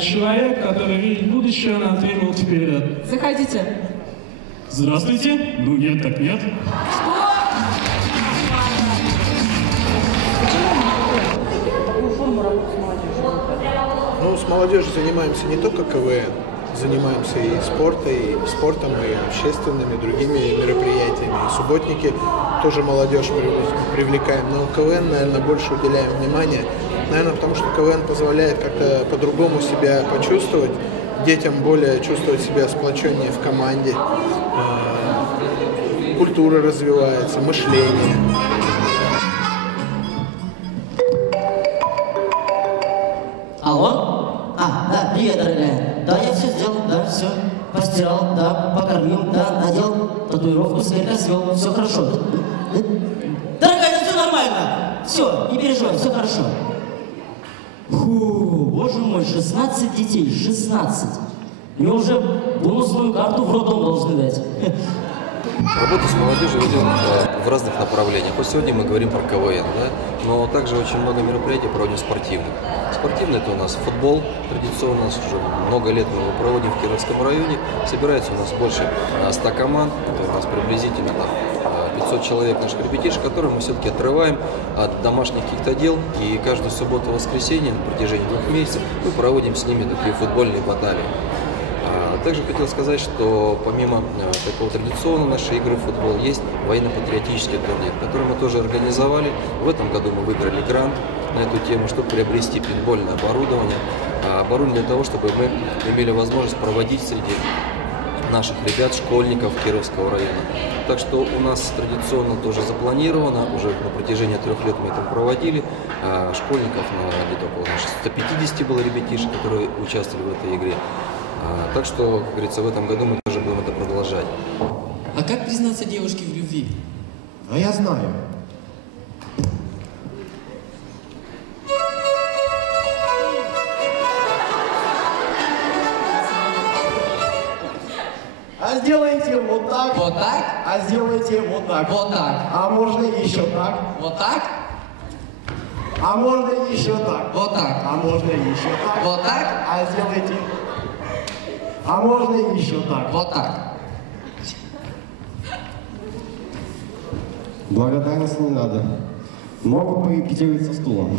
человек, который видит будущее на 3 минуты вперед. Заходите. Здравствуйте. Ну нет, так нет. Что? Ну, с молодежью занимаемся не только КВН, занимаемся и спортом, и общественными, другими мероприятиями. И субботники тоже молодежь привлекаем. Но КВН, наверное, больше уделяем внимания. Наверное, потому что КВН позволяет как-то по-другому себя почувствовать, детям более чувствовать себя сплоченнее в команде. Культура развивается, мышление. Алло? Да, привет, дорогая. Да, я все сделал, да, все. Постирал, да, покормил, да, надел татуировку, след развел, все хорошо. Дорогая, это все нормально. Все, не переживай, все хорошо. Фу, боже мой, 16 детей, 16. Мне уже бонусную карту в роддом должны дать. Работу с молодежью ведем в разных направлениях. Вот сегодня мы говорим про КВН, да? Но также очень много мероприятий проводим спортивных. Спортивный это у нас футбол, традиционно уже много лет мы его проводим в Кировском районе. Собирается у нас больше 100 команд, это у нас приблизительно 500 человек наших ребятишек, которые мы все-таки отрываем от домашних каких-то дел. И каждую субботу и воскресенье на протяжении 2 месяцев мы проводим с ними такие футбольные баталии. Также хотел сказать, что помимо такого традиционного нашей игры в футбол есть военно-патриотический турнир, который мы тоже организовали. В этом году мы выиграли грант на эту тему, чтобы приобрести пейнтбольное оборудование. Оборудование для того, чтобы мы имели возможность проводить среди наших ребят, школьников Кировского района. Так что у нас традиционно тоже запланировано, уже на протяжении 3 лет мы это проводили. Школьников где-то около 150 было ребятишек, которые участвовали в этой игре. Так что, как говорится, в этом году мы тоже будем это продолжать. А как признаться девушке в любви? А я знаю. А сделайте вот так. Вот так? А сделайте вот так. Вот так. А можно еще так. Вот так? А можно еще так. Вот так. А можно еще так. Вот так? А сделайте. А можно еще так. Вот так. Благодарность не надо. Могут порепетировать со стулом.